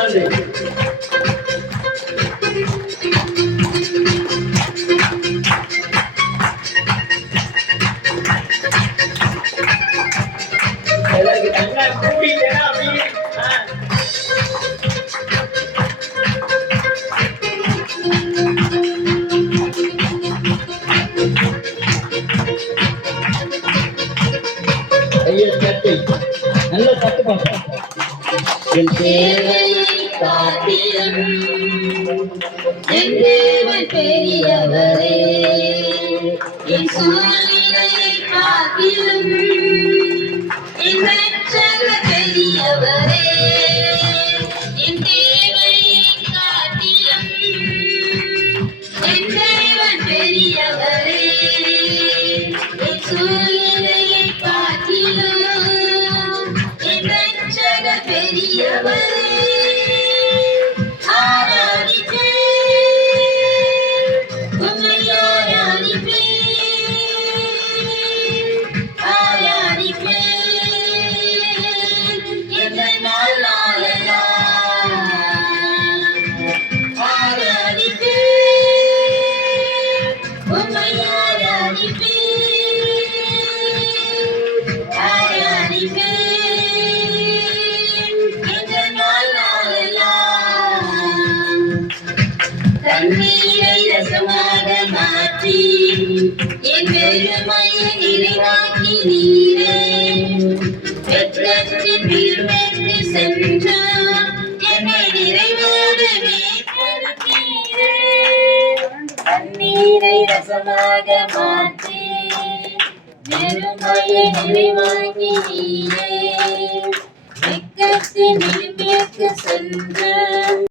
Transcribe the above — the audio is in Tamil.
தாண்டி எல்லாருக்கு தங்க கூட்டிட்டேனா அப்படியே ஆ. கையை தட்டி நல்ல தட்டு பாப்பா என் தேவை காட்டிலும் என் தேவன் பெரியவரே. என் சூழ்நிலையை காட்டிலும் என் ரட்சகர் பெரியவரே. என் தேவையை என் தேவன் பெரியவரே. என் சூழ்நிலையை என் பெரியவரே. கண்ணீரை ரசமாக மாற்றி என் பெருமையை நிறைவாக்கி நீரே. வெற்றத்தின் வீழ்வென்று சென்றார் என்னை நிறைவோடு மீட்படுத்தீரே கண்ணீரை ரசமாக மாற்றி பெருமையை நிறைவாக்கி நீரே. வெக்கத்தின் வீழ்வென்று சென்றார்